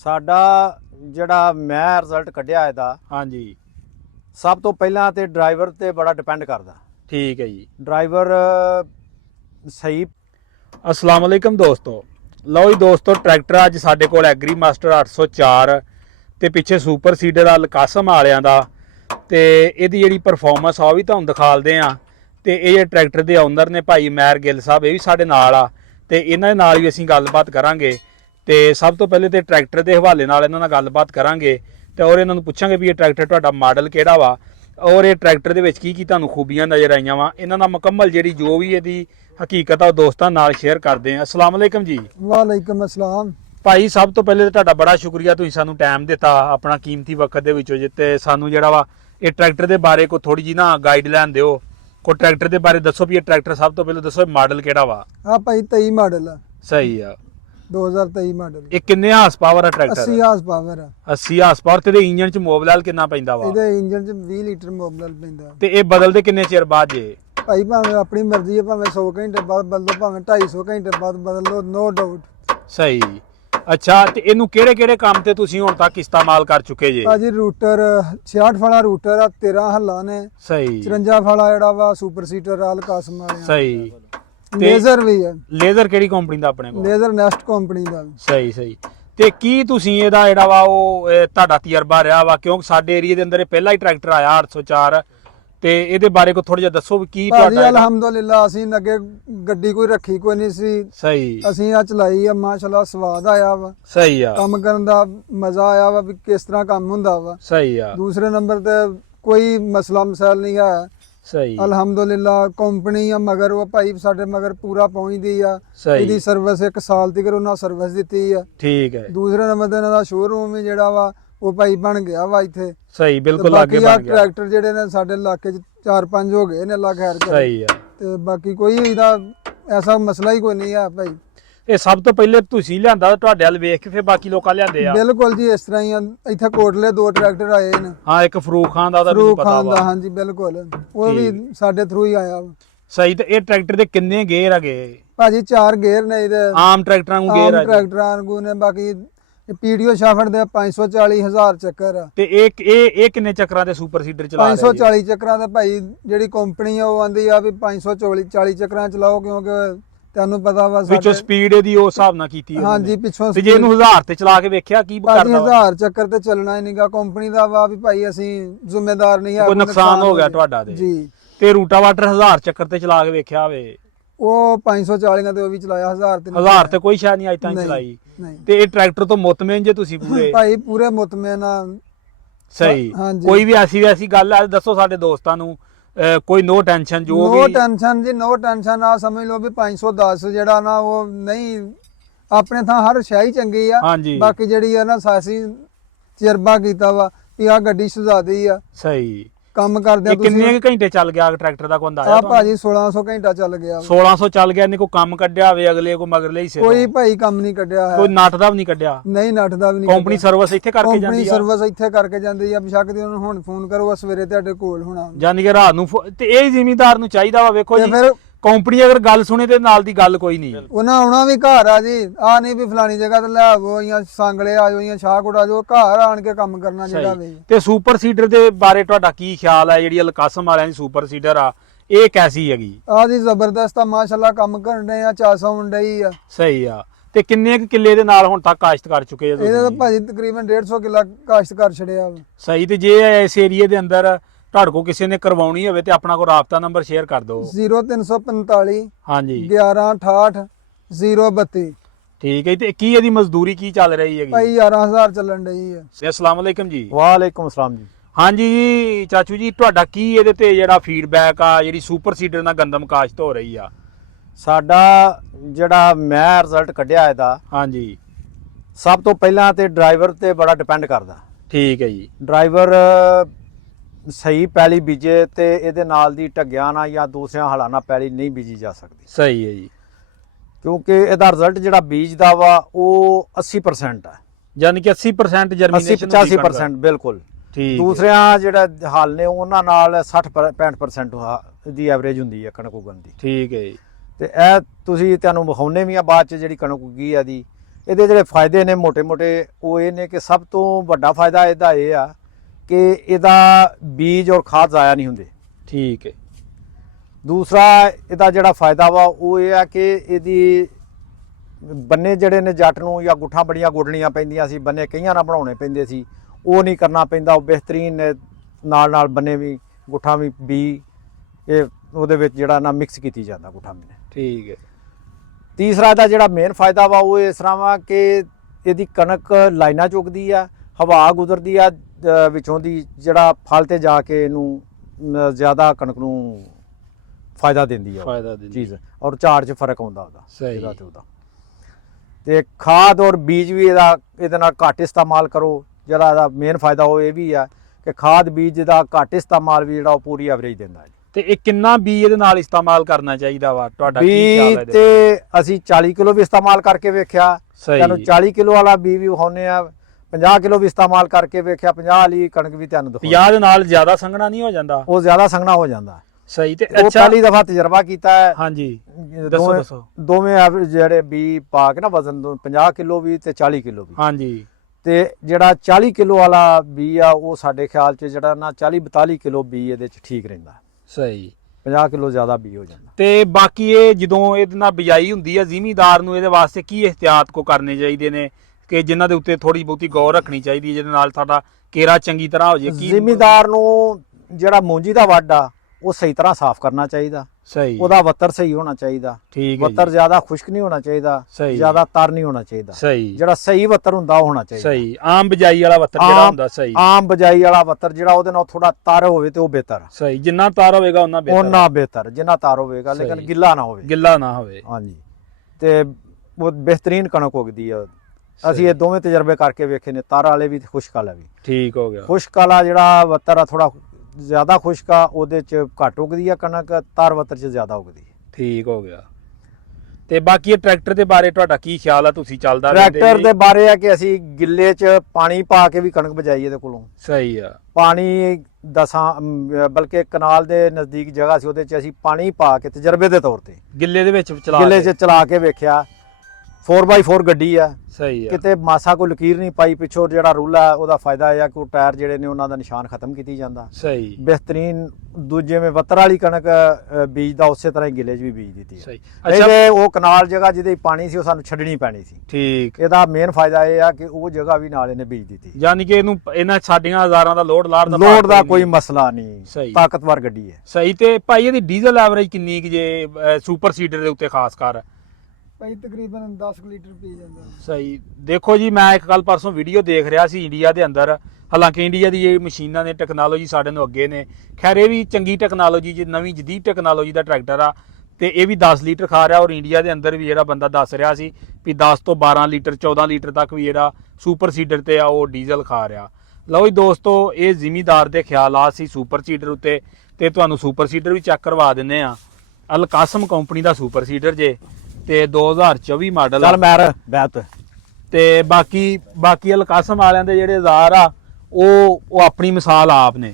ਸਾਡਾ ਜਿਹੜਾ ਮੈਂ ਰਿਜ਼ਲਟ ਕੱਢਿਆ ਇਹਦਾ, ਹਾਂਜੀ ਸਭ ਤੋਂ ਪਹਿਲਾਂ ਤੇ ਡਰਾਈਵਰ ਤੇ ਬੜਾ ਡਿਪੈਂਡ ਕਰਦਾ। ਠੀਕ ਹੈ ਜੀ। ਡਰਾਈਵਰ ਸਹੀ। अस्सलाम वालेकुम दोस्तों। लो जी दोस्तों, ट्रैक्टर अज साडे कोल एग्री मास्टर 804 ते पिछे सुपर सीडर आ लकासम वालियां दा ते इहदी जिहड़ी परफॉर्मेंस आ भी तुहानूं दिखालदे आ। ते इह जे ट्रैक्टर दे ओनर ने भाई मैर गिल साहब, ये भी साडे नाल आ ते इन्हां दे नाल भी असीं गलबात करांगे। ते सब तो पहले ते ट्रैक्टर दे हवाले नाल इन्हां नाल गलबात करांगे ते और इन्हां नूं पुछांगे भी ये ट्रैक्टर तुहाडा मॉडल किहड़ा वा और ये ट्रैक्टर दे विच की तुहानूं खूबियां नज़र आईयां वा। इन्हां दा मुकम्मल जिहड़ी जो भी इहदी हकीकत आ दोस्तां नाल शेयर करदे हैं। अस्सलाम वालेकुम जी। वालेकुम अस्सलाम भाई सब तो पहले तुहाडा बड़ा शुक्रिया, तुसीं सानूं टाइम दिता अपना कीमती वक्त दे विचों ते सानूं जिहड़ा वा ये ट्रैक्टर दे बारे कोई थोड़ी जी ना गाइडलाइन दिओ। कोई ट्रैक्टर दे बारे दसो भी ये ट्रैक्टर सब तो पहले दसो मॉडल किहड़ा वा। आ भाई 23 मॉडल है, सही आ। 2023 मॉडल। ये किन्ने हार्स पावर आ ट्रैक्टर? 80 हार्स पावर है। 80 हार्स पावर ते इंजन च मोबिल किन्ना पैंदा वा? ਇਹਦੇ ਇੰਜਨ ਚ 20 ਲੀਟਰ ਮੋਬਿਲ ਪੈਂਦਾ। ਤੇ ਇਹ ਬਦਲਦੇ ਕਿੰਨੇ ਚਿਰ ਬਾਅਦ ਜੇ? ਭਾਈ ਭਾਵੇਂ ਆਪਣੀ ਮਰਜ਼ੀ ਹੈ, ਭਾਵੇਂ 100 ਘੰਟੇ ਬਾਅਦ ਬਦਲੋ, ਭਾਵੇਂ 250 ਘੰਟੇ ਬਾਅਦ ਬਦਲ ਲਓ, ਨੋ ਡਾਊਟ। ਸਹੀ। ਅੱਛਾ, ਤੇ ਇਹਨੂੰ ਕਿਹੜੇ ਕਿਹੜੇ ਕੰਮ ਤੇ ਤੁਸੀਂ ਹੁਣ ਤੱਕ ਇਸਤੇਮਾਲ ਕਰ ਚੁੱਕੇ ਜੇ? ਭਾਜੀ ਰੂਟਰ 66 ਵਾਲਾ ਰੂਟਰ ਆ, 13 ਹੱਲਾਂ ਨੇ। ਸਹੀ। 54 ਵਾਲਾ ਜਿਹੜਾ ਵਾ ਸੁਪਰ ਸੀਟਰ ਆ ਲਕਾਸਮ ਵਾਲਿਆਂ। ਸਹੀ। ਲੇਜ਼ਰ ਵੀ ਹੈ। ਲੇਜ਼ਰ ਕਿਹੜੀ ਕੰਪਨੀ ਦਾ ਆਪਣੇ ਕੋਲ? ਲੇਜ਼ਰ ਨੈਸਟ ਕੰਪਨੀ ਦਾ। ਸਹੀ ਸਹੀ। ਤੇ ਕੀ ਤੁਸੀਂ ਇਹਦਾ ਜਿਹੜਾ ਵਾ ਉਹ ਤੁਹਾਡਾ ਤਜਰਬਾ ਰਿਹਾ ਵਾ, ਕਿਉਂਕਿ ਸਾਡੇ ਏਰੀਆ ਦੇ ਅੰਦਰ ਇਹ ਪਹਿਲਾ ਹੀ ਟਰੈਕਟਰ ਆਇਆ 804, ਤੇ ਇਹਦੇ ਬਾਰੇ ਕੋ ਥੋੜਾ ਜਿਹਾ ਦੱਸੋ ਵੀ ਕੀ ਭਾਜੀ ਤੁਹਾਡਾ? ਅਲਹਮਦੁਲਿਲਾ ਅਸੀਂ ਅੱਗੇ ਗੱਡੀ ਕੋਈ ਰੱਖੀ ਕੋਈ ਨਹੀਂ ਸੀ। ਸਹੀ। ਅਸੀਂ ਆ ਚਲਾਈ ਆ, ਮਾਸ਼ਾਅੱਲਾ ਸਵਾਦ ਆਇਆ ਵਾ, ਸਹੀ ਆ। ਕੰਮ ਕਰਨ ਦਾ ਮਜ਼ਾ ਆਇਆ ਵਾ ਵੀ ਕਿਸ ਤਰ੍ਹਾਂ ਕੰਮ ਹੁੰਦਾ ਵਾ। ਸਹੀ ਆ। ਦੂਸਰੇ ਨੰਬਰ ਤੇ ਕੋਈ ਮਸਲਾ ਮਸਾਇਲ ਨਹੀਂ ਹੈ। ਸਹੀ। ਅਲਹਮਦੁਲਿਲਾ ਕੰਪਨੀ ਆ ਮਗਰ ਉਹ ਭਾਈ ਸਾਡੇ ਮਗਰ ਪੂਰਾ ਪਹੁੰਚਦੀ ਆ। ਸਹੀ। ਇਹਦੀ ਸਰਵਿਸ 1 ਸਾਲ ਤੱਕ ਉਹਨਾਂ ਸਰਵਿਸ ਦਿੱਤੀ ਆ। ਠੀਕ ਹੈ। ਦੂਸਰੇ ਨੰਬਰ ਤੇ ਇਹਨਾਂ ਦਾ ਸ਼ੋਰੂਮ ਵੀ ਜਿਹੜਾ ਵਾ ਉਹ ਭਾਈ ਬਣ ਗਿਆ ਵਾ ਇੱਥੇ। ਸਹੀ, ਬਿਲਕੁਲ ਤੇ ਲਾਗੇ ਬਾਕੀ ਆ ਬਣ ਗਿਆ। ਟਰੈਕਟਰ ਜਿਹੜੇ ਨੇ ਸਾਡੇ ਇਲਾਕੇ 'ਚ 4-5 ਹੋ ਗਏ ਨੇ, ਅੱਲਾ ਖੈਰ ਕਰੇ। ਸਹੀ ਆ। ਤੇ ਬਾਕੀ ਕੋਈ ਇਹਦਾ ਐਸਾ ਮਸਲਾ ਹੀ ਕੋਈ ਨਹੀਂ ਆ ਭਾਈ। ਇਹ ਸਭ ਤੋਂ ਪਹਿਲੇ ਤੁਸੀਂ ਲਿਆਂਦਾ, ਤੁਹਾਡੇ ਵੱਲ ਵੇਖ ਕੇ ਫਿਰ ਬਾਕੀ ਲੋਕਾਂ ਲਿਆਂਦੇ ਆ? ਬਿਲਕੁਲ ਜੀ, ਇਸ ਤਰ੍ਹਾਂ ਹੀ ਆ। ਇੱਥੇ ਕੋਟਲੇ 2 ਟਰੈਕਟਰ ਆਏ ਨੇ। ਹਾਂ, ਇੱਕ ਫਰੂਕ ਖਾਨ ਦਾ ਉਹਦਾ ਮੈਨੂੰ ਫਰੂਕ ਪਤਾ ਖਾਨ ਦਾ, ਵਾ। ਹਾਂਜੀ ਬਿਲਕੁਲ, ਉਹ ਵੀ ਸਾਡੇ ਥਰੂ ਹੀ ਆਇਆ ਵਾ। ਸਹੀ। ਤੇ ਇਹ ਟਰੈਕਟਰ ਦੇ ਕਿੰਨੇ ਗੇਅਰ ਹੈਗੇ? ਭਾਜੀ 4 ਗੇਅਰ ਨੇ ਇਹਦੇ। ਆਮ ਟਰੈਕਟਰਾਂ ਨੂੰ ਗੇਅਰ ਆ ਜੀ? ਟਰੈਕਟਰਾਂ ਵਾਂਗੂ ਨੇ। ਬਾਕੀ ਪੀਡੀਓ ਸ਼ਾਫਟ ਦੇ 540,000 ਚੱਕਰ ਆ। ਤੇ ਇਹ ਕਿੰਨੇ ਚੱਕਰਾਂ ਦੇ ਸੁਪਰ ਸੀਡਰ ਚਲਾ ਰਹੇ ਜੀ? 540 ਚੱਕਰਾਂ ਦਾ ਭਾਈ ਜਿਹੜੀ ਕੰਪਨੀ ਆ ਉਹ ਆਂਦੀ ਆ ਵੀ 540 ਚੱਕਰਾਂ ਚਲਾਓ, ਕਿਉਂਕਿ ਤੁਹਾਨੂੰ ਪਤਾ ਵਾ ਵਿੱਚੋਂ ਸਪੀਡ ਇਹਦੀ ਉਸ ਹਿਸਾਬ ਨਾਲ ਕੀਤੀ ਹੋਈ ਹਾਂਜੀ ਨੇ। ਪਿੱਛੋਂ ਤੇ ਜੇ ਇਹਨੂੰ 1000 ਤੇ ਚਲਾ ਕੇ ਵੇਖਿਆ ਕੀ ਭਾਜੀ ਕਰਦਾ ਵਾ? 1000 ਚੱਕਰ ਤੇ ਚੱਲਣਾ ਹੀ ਨਹੀਂਗਾ। ਕੰਪਨੀ ਦਾ ਵਾ ਵੀ ਭਾਈ ਅਸੀਂ ਜ਼ਿੰਮੇਦਾਰ ਨਹੀਂ ਆ। ਕੋਈ ਨੁਕਸਾਨ ਹੋ ਗਿਆ ਤੁਹਾਡਾ ਤੇ? ਜੀ। ਤੇ ਰੂਟਾਵਾਟਰ 1000 ਚੱਕਰ ਤੇ ਚਲਾ ਕੇ ਵੇਖਿਆ ਹੋਵੇ? ਉਹ 540 ਤੇ ਉਹ ਵੀ ਚਲਾਇਆ, 1000 ਤੇ 1000 ਤੇ ਕੋਈ ਸ਼ਾਇਦ ਨਹੀਂ ਅੱਜ ਤੱਕ ਨਹੀਂ, ਚਲਾਈ। ਨਹੀਂ। ਤੇ ਇਹ ਟਰੈਕਟਰ ਤੋਂ ਮੁਤਮਿਨ ਜੇ ਤੁਸੀਂ ਪੂਰੇ? ਭਾਈ ਪੂਰੇ ਮੁਤਮਿਨ ਆ। ਸਹੀ। ਹਾਂਜੀ। ਕੋਈ ਵੀ ਐਸੀ ਗੱਲ ਆ ਦੱਸੋ ਸਾਡੇ ਦੋਸਤਾਂ ਨੂੰ, ਕੋਈ ਨੋ ਟੈਨਸ਼ਨ ਜੋ ਨੋ ਵੀ? ਟੈਨਸ਼ਨ ਜੀ, ਨੋ ਟੈਨਸ਼ਨ ਆ। ਸਮਝ ਲਓ ਵੀ 510 ਜਿਹੜਾ ਨਾ ਉਹ ਨਹੀਂ, ਆਪਣੇ ਥਾਂ ਹਰ ਸ਼ੈ ਹੀ ਚੰਗੀ ਆ। ਹਾਂਜੀ। ਬਾਕੀ ਜਿਹੜੀ ਆ ਨਾ ਸਾਸੀ ਤਜਰਬਾ ਕੀਤਾ ਵਾ ਵੀ ਆ ਗੱਡੀ ਸੁਝਾਦੀ ਆ, ਸਹੀ। ਕੰਮ ਕਰਦੇ ਆ ਇਹ ਕਿੰਨੇ ਤੁਸੀਂ। ਕੁ ਘੰਟੇ ਚੱਲ ਗਿਆ ਟਰੈਕਟਰ ਦਾ ਕੋਈ ਅੰਦਾਜ਼ਾ ਆ ਤੁਹਾਨੂੰ? ਭਾਜੀ 1600 ਘੰਟਾ ਚੱਲ ਗਿਆ ਵਾ। 1600 ਚੱਲ ਗਿਆ। ਇਹਨੇ ਕੋਈ ਕੰਮ ਕੱਢਿਆ ਹੋਵੇ ਅਗਲੇ ਕੋ ਮਗਰਲੇ ਹਿੱਸੇ ਕੋਈ ਤੋਂ? ਭਾਈ ਕੰਮ ਨਹੀਂ ਕੱਢਿਆ ਹੈ। ਕੋਈ ਨਟ ਦਾ ਵੀ ਨਹੀਂ ਕੱਢਿਆ? ਨਹੀਂ ਨੱਠ ਦਾ ਵੀ ਨਹੀਂ ਕੰਪਨੀ ਸਰਵਿਸ ਇੱਥੇ ਕਰਕੇ ਕੰਪਨੀ ਜਾਂਦੀ ਆ? ਸਰਵਿਸ ਇੱਥੇ ਕਰਕੇ ਜਾਂਦੀ ਆ। ਬੇਸ਼ੱਕ ਦੀ ਉਹਨੂੰ ਹੁਣ ਫੋਨ ਕਰੋ, ਸਵੇਰੇ ਤੁਹਾਡੇ ਕੋਲ ਹੋਣਾ। ਯਾਨੀ ਕਿ ਰਾਤ ਨੂੰ ਤੇ ਇਹ ਜ਼ਿਮੀਂਦਾਰ ਨੂੰ ਚਾਹੀਦਾ ਵਾ, ਵੇਖੋ ਤੇ ਜੀ ਫਿਰ ਕੰਪਨੀ ਅਗਰ ਗੱਲ ਸੁਣੇ ਤੇ ਨਾਲ ਦੀ ਗੱਲ ਕੋਈ ਨਹੀਂ। ਉਹਨਾਂ ਆਉਣਾ ਵੀ ਘਰ ਆ ਜੀ। ਆ ਨਹੀਂ ਵੀ ਫਲਾਣੀ ਜਗ੍ਹਾ ਤੇ ਲੈ ਆਵੋ ਜਾਂ ਸੰਗਲੇ ਆ ਜਾਓ ਜਾਂ ਸ਼ਾਹਕੋਟ ਆ ਜਾਓ, ਘਰ ਆਣ ਕੇ ਕੰਮ ਕਰਨਾ ਜਿਹੜਾ ਵੀ। ਤੇ ਸੁਪਰ ਸੀਡਰ ਦੇ ਬਾਰੇ ਤੁਹਾਡਾ ਕੀ ਖਿਆਲ ਹੈ? ਜਿਹੜੀ ਲਕਾਸਮ ਵਾਲਿਆਂ ਦੀ ਸੁਪਰ ਸੀਡਰ ਆ, ਇਹ ਕੈਸੀ ਹੈਗੀ? ਆ ਜੀ ਜ਼ਬਰਦਸਤ ਆ, ਮਾਸ਼ਾਅੱਲਾ ਕੰਮ ਕਰਨ ਡਏ ਆ, 400 ਮੁੰਡਈ ਆ। ਸਹੀ ਆ। ਤੇ ਕਿੰਨੇ ਕੁ ਕਿੱਲੇ ਦੇ ਨਾਲ ਹੁਣ ਤੱਕ ਕਾਸ਼ਤ ਕਰ ਚੁੱਕੇ ਹੋ? ਇਹਦਾ ਤਾਂ ਭਾਜੀ ਤਕਰੀਬਨ 150 ਕਿੱਲਾ ਕਾਸ਼ਤ ਕਰ ਛੜਿਆ ਵਾ। ਸਹੀ। ਤੇ ਜੇ ਇਸ ਏਰੀਏ ਦੇ ਅੰਦਰ ਤੁਹਾਡੇ ਕੋਲ ਕਿਸੇ ਨੇ ਕਰਵਾਉਣੀ ਹੋਵੇ ਤੇ ਆਪਣਾ ਕੋਈ ਰਾਬਤਾ ਨੰਬਰ ਸ਼ੇਅਰ ਕਰ ਦਿਓ। 0345 ਹਾਂਜੀ 1168 032। ਠੀਕ ਹੈ। ਤੇ ਕੀ ਇਹਦੀ ਮਜ਼ਦੂਰੀ ਕੀ ਚੱਲ ਰਹੀ ਹੈਗੀ? ਭਾਈ 11000 ਚੱਲਣ ਡਈ ਆ। अस्सलाम वालेकुम जी। ਵਾਲੇਕੁਮ ਸਲਾਮ ਜੀ। ਹਾਂਜੀ ਜੀ ਚਾਚੂ ਜੀ, ਤੁਹਾਡਾ ਕੀ ਇਹਦੇ ਤੇ ਜਿਹੜਾ ਫੀਡਬੈਕ ਆ ਜਿਹੜੀ ਸੁਪਰ ਸੀਡਰ ਨਾਲ ਗੰਦਮ ਕਾਸ਼ਤ ਹੋ ਰਹੀ ਆ? ਸਾਡਾ ਜਿਹੜਾ ਮੈਂ ਰਿਜ਼ਲਟ ਕੱਢਿਆ ਇਹਦਾ, ਹਾਂਜੀ ਸਭ ਤੋਂ ਪਹਿਲਾਂ ਤੇ ਡਰਾਈਵਰ ਤੇ ਬੜਾ ਡਿਪੈਂਡ ਕਰਦਾ। ਠੀਕ ਹੈ ਜੀ। ਡਰਾਈਵਰ ਸਹੀ ਪੈਲੀ ਬੀਜੇ ਤੇ ਇਹਦੇ ਨਾਲ ਦੀ ਢੱਗਿਆਂ ਨਾਲ ਜਾਂ ਦੂਸਰਿਆਂ ਹਲਾਂ ਨਾਲ ਪੈਲੀ ਨਹੀਂ ਬੀਜੀ ਜਾ ਸਕਦੀ, ਸਹੀ ਹੈ ਜੀ। ਕਿਉਂਕਿ ਇਹਦਾ ਰਿਜ਼ਲਟ ਜਿਹੜਾ ਬੀਜ ਦਾ ਵਾ ਉਹ 80% ਹੈ, ਯਾਨੀ ਕਿ 80% ਜਰਮੀਨੇਸ਼ਨ 80-85% ਬਿਲਕੁਲ। ਠੀਕ। ਦੂਸਰਿਆਂ ਜਿਹੜਾ ਹਲ ਨੇ ਉਹਨਾਂ ਨਾਲ 60-65% ਦੀ ਐਵਰੇਜ ਹੁੰਦੀ ਹੈ ਕਣਕ ਉਗਣ ਦੀ। ਠੀਕ ਹੈ ਜੀ। ਤੇ ਇਹ ਤੁਸੀਂ ਤੁਹਾਨੂੰ ਵਿਖਾਉਣੇ ਵੀ ਆ ਬਾਅਦ ਚ ਜਿਹੜੀ ਕਣਕ ਉਗੀ ਆ ਦੀ ਇਹਦੇ ਜਿਹੜੇ ਫਾਇਦੇ ਨੇ ਮੋٹے-ਮੋٹے ਉਹ ਇਹ ਨੇ ਕਿ ਸਭ ਤੋਂ ਵੱਡਾ ਫਾਇਦਾ ਇਹਦਾ ਇਹ ਆ ਕਿ ਇਹਦਾ ਬੀਜ ਔਰ ਖਾਦ ਜ਼ਾਇਆ ਨਹੀਂ ਹੁੰਦੇ। ਠੀਕ ਹੈ। ਦੂਸਰਾ ਇਹਦਾ ਜਿਹੜਾ ਫਾਇਦਾ ਵਾ ਉਹ ਇਹ ਆ ਕਿ ਇਹਦੀ ਬੰਨੇ ਜਿਹੜੇ ਨੇ ਜੱਟ ਨੂੰ ਜਾਂ ਗੁੱਠਾਂ ਬੜੀਆਂ ਗੁੱਡਣੀਆਂ ਪੈਂਦੀਆਂ ਸੀ, ਬੰਨੇ ਕਈਆਂ ਨਾਲ ਬਣਾਉਣੇ ਪੈਂਦੇ ਸੀ, ਉਹ ਨਹੀਂ ਕਰਨਾ ਪੈਂਦਾ। ਉਹ ਬਿਹਤਰੀਨ ਨਾਲ ਬੰਨੇ ਵੀ ਗੁੱਠਾਂ ਵੀ ਬੀ ਇਹ ਉਹਦੇ ਵਿੱਚ ਜਿਹੜਾ ਨਾ ਮਿਕਸ ਕੀਤੀ ਜਾਂਦਾ ਗੁੱਠਾਂ ਵੀ। ਠੀਕ ਹੈ। ਤੀਸਰਾ ਇਹਦਾ ਜਿਹੜਾ ਮੇਨ ਫਾਇਦਾ ਵਾ ਉਹ ਇਸ ਤਰ੍ਹਾਂ ਵਾ ਕਿ ਇਹਦੀ ਕਣਕ ਲਾਈਨਾਂ ਚੁੱਕਦੀ ਆ, ਹਵਾ ਗੁਜ਼ਰਦੀ ਆ ਵਿੱਚੋਂ ਦੀ, ਜਿਹੜਾ ਫਲ ਤੇ ਜਾ ਕੇ ਇਹਨੂੰ ਜ਼ਿਆਦਾ ਕਣਕ ਨੂੰ ਫਾਇਦਾ ਦਿੰਦੀ ਆ ਚੀਜ਼, ਔਰ ਝਾੜ 'ਚ ਫਰਕ ਆਉਂਦਾ ਉਹਦਾ ਇਹਦਾ ਤੇ ਉਹਦਾ। ਤੇ ਖਾਦ ਔਰ ਬੀਜ ਵੀ ਇਹਦੇ ਨਾਲ ਘੱਟ ਇਸਤੇਮਾਲ ਕਰੋ। ਜਿਹੜਾ ਇਹਦਾ ਮੇਨ ਫਾਇਦਾ ਉਹ ਇਹ ਵੀ ਆ ਕਿ ਖਾਦ ਬੀਜ ਦਾ ਘੱਟ ਇਸਤੇਮਾਲ ਵੀ ਜਿਹੜਾ ਉਹ ਪੂਰੀ ਐਵਰੇਜ ਦਿੰਦਾ ਹੈ। ਤੇ ਇਹ ਕਿੰਨਾ ਬੀ ਇਹਦੇ ਨਾਲ ਇਸਤੇਮਾਲ ਕਰਨਾ ਚਾਹੀਦਾ ਵਾ ਤੁਹਾਡਾ ਕੀ ਖਿਆਲ ਹੈ? ਬੀ ਤੇ ਅਸੀਂ 40 ਕਿਲੋ ਵੀ ਇਸਤੇਮਾਲ ਕਰਕੇ ਵੇਖਿਆ, ਤੁਹਾਨੂੰ 40 ਕਿਲੋ ਵਾਲਾ ਬੀ ਵੀ ਵਿਖਾਉਂਦੇ ਆ, 50 ਕਿਲੋ ਵੀ ਇਸਤੇਮਾਲ ਕਰਕੇ ਵੇਖਿਆ, 50 ਵਾਲੀ ਕਣਕ ਵੀ ਤੁਹਾਨੂੰ ਦਿਖਾਉਂਦੇ। 50 ਦੇ ਨਾਲ ਜ਼ਿਆਦਾ ਸੰਘਣਾ ਨਹੀਂ ਹੋ ਜਾਂਦਾ? ਉਹ ਜ਼ਿਆਦਾ ਸੰਘਣਾ ਹੋ ਜਾਂਦਾ। ਸਹੀ। ਤੇ ਉਹ ਅੱਛਾ, ਪਹਿਲੀ ਦਫਾ ਤਜਰਬਾ ਕੀਤਾ ਹੈ। ਹਾਂਜੀ ਦੱਸੋ। ਦੋਵੇਂ ਐਵਰੇਜ ਜਿਹੜੇ ਬੀ ਪਾ ਕੇ ਨਾ ਵਜ਼ਨ 50 ਕਿਲੋ ਵੀ ਤੇ 40 ਕਿਲੋ ਵੀ। ਹਾਂਜੀ। ਤੇ ਜਿਹੜਾ 40 ਕਿਲੋ ਵਾਲਾ ਬੀ ਆ ਉਹ ਸਾਡੇ ਖਿਆਲ 'ਚ ਜਿਹੜਾ ਨਾ 40-42 ਕਿਲੋ ਬੀ ਇਹਦੇ 'ਚ ਠੀਕ ਰਹਿੰਦਾ। ਸਹੀ। 50 ਕਿਲੋ ਜ਼ਿਆਦਾ ਬੀ ਹੋ ਜਾਂਦਾ। ਤੇ ਬਾਕੀ ਇਹ ਜਦੋਂ ਇਹਦੇ ਨਾਲ ਬਿਜਾਈ ਹੁੰਦੀ ਹੈ, ਜ਼ਿਮੀਦਾਰ ਨੂੰ ਇਹਦੇ ਵਾਸਤੇ ਕੀ ਇhtiyat ਕੋ ਕਰਨੇ ਚਾਹੀਦੇ ਨੇ ਕਿ ਜਿਨ੍ਹਾਂ ਦੇ ਉੱਤੇ ਥੋੜੀ ਬਹੁਤੀ ਗੌਰ ਰੱਖਣੀ ਚਾਹੀਦੀ ਹੈ ਜਿਹਦੇ ਨਾਲ ਸਾਡਾ ਕੇਰਾ ਚੰਗੀ ਤਰ੍ਹਾਂ ਹੋ ਜਾਏ? ਜ਼ਿਮੀਦਾਰ ਨੂੰ ਜਿਹੜਾ ਮੂੰਜੀ ਦਾ ਵੱਢ ਆ ਉਹ ਸਹੀ ਤਰ੍ਹਾਂ ਸਾਫ਼ ਕਰਨਾ ਚਾਹੀਦਾ। ਸਹੀ। ਉਹਦਾ ਵੱਤਰ ਸਹੀ ਹੋਣਾ ਚਾਹੀਦਾ। ਠੀਕ ਹੈ। ਵੱਤਰ ਜ਼ਿਆਦਾ ਖੁਸ਼ਕ ਨਹੀਂ ਹੋਣਾ ਚਾਹੀਦਾ, ਜ਼ਿਆਦਾ ਤਰ ਨਹੀਂ ਹੋਣਾ ਚਾਹੀਦਾ। ਸਹੀ। ਜਿਹੜਾ ਸਹੀ ਵੱਤਰ ਹੁੰਦਾ ਉਹ ਹੋਣਾ ਚਾਹੀਦਾ। ਸਹੀ। ਆਮ ਬਿਜਾਈ ਵਾਲਾ ਵੱਤਰ ਜਿਹੜਾ ਹੁੰਦਾ। ਸਹੀ। ਆਮ ਬਿਜਾਈ ਵਾਲਾ ਵੱਤਰ ਜਿਹੜਾ ਉਹਦੇ ਨਾਲ ਥੋੜਾ ਤਰ ਹੋਵੇ ਤੇ ਉਹ ਬਿਹਤਰ। ਸਹੀ। ਜਿੰਨਾ ਤਰ ਹੋਵੇਗਾ ਉਹਨਾਂ ਬਿਹਤਰ, ਜਿੰਨਾ ਤਰ ਹੋਵੇਗਾ, ਲੇਕਿਨ ਗਿੱਲਾ ਨਾ ਹੋਵੇ। ਹਾਂਜੀ। ਤੇ ਉਹ ਬਿਹਤਰੀਨ ਕਣਕ ਉਗਦੀ ਆ। ਅਸੀਂ ਇਹ ਦੋਵੇਂ ਤਜਰਬੇ ਕਰਕੇ ਵੇਖੇ ਨੇ, ਤਰ ਵਾਲੇ ਵੀ ਤੇ ਖੁਸ਼ਕ ਵਾਲਾ ਵੀ। ਠੀਕ ਹੋ ਗਿਆ। ਖੁਸ਼ਕ ਵਾਲਾ ਜਿਹੜਾ ਵੱਤਰ ਆ ਥੋੜਾ ਜ਼ਿਆਦਾ ਖੁਸ਼ਕ ਆ, ਉਹਦੇ 'ਚ ਘੱਟ ਉਗਦੀ ਆ ਕਣਕ, ਤਰ ਵੱਤਰ 'ਚ ਜ਼ਿਆਦਾ ਉਗਦੀ ਹੈ। ਠੀਕ ਹੋ ਗਿਆ। ਤੇ ਬਾਕੀ ਇਹ ਟਰੈਕਟਰ ਦੇ ਬਾਰੇ ਤੁਹਾਡਾ ਕੀ ਖਿਆਲ ਆ? ਤੁਸੀਂ ਚੱਲਦਾ ਟਰੈਕਟਰ ਦੇ ਬਾਰੇ ਆ ਕਿ ਅਸੀਂ ਗਿੱਲੇ 'ਚ ਪਾਣੀ ਪਾ ਕੇ ਵੀ ਕਣਕ ਬਜਾਈ ਇਹਦੇ ਕੋਲੋਂ। ਸਹੀ ਆ। ਪਾਣੀ ਬਲਕਿ ਕਨਾਲ ਦੇ ਨਜ਼ਦੀਕ ਜਗ੍ਹਾ ਸੀ, ਉਹਦੇ 'ਚ ਅਸੀਂ ਪਾਣੀ ਪਾ ਕੇ ਤਜਰਬੇ ਦੇ ਤੌਰ ਤੇ ਗਿੱਲੇ ਦੇ ਵਿੱਚ ਗਿੱਲੇ 'ਚ ਚਲਾ ਕੇ ਵੇਖਿਆ। 4x4 ਗੱਡੀ ਆ। ਸਹੀ ਆ। ਕਿਤੇ ਮਾਸਾ ਕੋਈ ਲਕੀਰ ਨਹੀਂ ਪਾਈ ਪਿੱਛੋਂ। ਜਿਹੜਾ ਰੂਲਾ ਉਹਦਾ ਫਾਇਦਾ ਇਹ ਆ ਕਿ ਉਹ ਟਾਇਰ ਜਿਹੜੇ ਨੇ ਉਹਨਾਂ ਦਾ ਨਿਸ਼ਾਨ ਖਤਮ ਕੀਤੀ ਜਾਂਦਾ। ਸਹੀ। ਬਿਹਤਰੀਨ ਦੂਜੇ ਵਿੱਚ ਵੱਤਰ ਵਾਲੀ ਕਣਕ ਬੀਜਦਾ ਉਸੇ ਤਰ੍ਹਾਂ ਹੀ ਗਿੱਲੇ 'ਚ ਵੀ ਬੀਜ ਦਿੱਤੀ ਹੈ। ਸਹੀ। ਅੱਛਾ, ਉਹ ਕਨਾਲ ਜਗ੍ਹਾ ਜਿਹਦੇ ਪਾਣੀ ਸੀ ਉਹ ਸਾਨੂੰ ਛੱਡਣੀ ਪੈਣੀ ਸੀ। ਠੀਕ। ਇਹਦਾ ਮੇਨ ਫਾਇਦਾ ਇਹ ਆ ਕਿ ਉਹ ਜਗ੍ਹਾ ਵੀ ਨਾਲ ਇਹਨੇ ਬੀਜ ਦਿੱਤੀ। ਯਾਨੀ ਕਿ ਇਹਨਾਂ ਸਾਡੀਆਂ ਹਜ਼ਾਰਾਂ ਦਾ ਲੋਡ ਦਾ ਕੋਈ ਮਸਲਾ ਨਹੀਂ। ਤਾਕਤਵਰ ਗੱਡੀ ਹੈ। ਸਹੀ। ਤੇ ਭਾਈ ਇਹਦੀ ਡੀਜ਼ਲ ਐਵਰੇਜ ਕਿੰਨੀ ਕਿ ਜੇ ਸੁਪਰ ਸੀਡਰ ਦੇ ਉੱਤੇ ਖਾਸ ਕਰ? ਭਾਈ ਤਕਰੀਬਨ 10 ਲੀਟਰ ਪੀ ਜਾਂਦਾ। ਸਹੀ। ਦੇਖੋ ਜੀ, ਮੈਂ ਇੱਕ ਕੱਲ ਪਰਸੋਂ ਵੀਡੀਓ ਦੇਖ ਰਿਹਾ ਸੀ ਇੰਡੀਆ ਦੇ ਅੰਦਰ। ਹਾਲਾਂਕਿ ਇੰਡੀਆ ਦੀ ਇਹ ਮਸ਼ੀਨਾਂ ਨੇ, ਟੈਕਨੋਲੋਜੀ ਸਾਡੇ ਨੂੰ ਅੱਗੇ ਨੇ। ਖੈਰ ਇਹ ਵੀ ਚੰਗੀ ਟੈਕਨੋਲੋਜੀ, ਨਵੀਂ ਜਦੀਦ ਟੈਕਨੋਲੋਜੀ ਦਾ ਟਰੈਕਟਰ ਆ ਤੇ ਇਹ ਵੀ 10 ਲੀਟਰ ਖਾ ਰਿਹਾ। ਔਰ ਇੰਡੀਆ ਦੇ ਅੰਦਰ ਵੀ ਜਿਹੜਾ ਬੰਦਾ ਦੱਸ ਰਿਹਾ ਸੀ ਵੀ 10 ਤੋਂ 12 ਲੀਟਰ 14 ਲੀਟਰ ਤੱਕ ਵੀ ਜਿਹੜਾ ਸੁਪਰ ਸੀਡਰ ਤੇ ਆ ਉਹ ਡੀਜ਼ਲ ਖਾ ਰਿਹਾ। ਲਓ ਜੀ ਦੋਸਤੋ, ਇਹ ਜ਼ਿਮੀਦਾਰ ਦੇ ਖਿਆਲਾਤ ਸੀ ਸੁਪਰ ਸੀਡਰ ਉੱਤੇ, ਤੇ ਤੁਹਾਨੂੰ ਸੁਪਰ ਸੀਡਰ ਵੀ ਚੈੱਕ ਕਰਵਾ ਦਿੰਦੇ ਆ। ਅਲ ਕਾਸਮ ਕੰਪਨੀ ਦਾ ਸੁਪਰ ਸੀਡਰ ਜੇ, ਤੇ 2024 ਮਾਡਲ। ਚੱਲ ਮੈਰ ਬੈਤ। ਤੇ ਬਾਕੀ ਅਲ ਕਾਸਮ ਵਾਲਿਆਂ ਦੇ ਜਿਹੜੇ ਹਜ਼ਾਰ ਆ ਉਹ ਆਪਣੀ ਮਿਸਾਲ ਆਪ ਨੇ।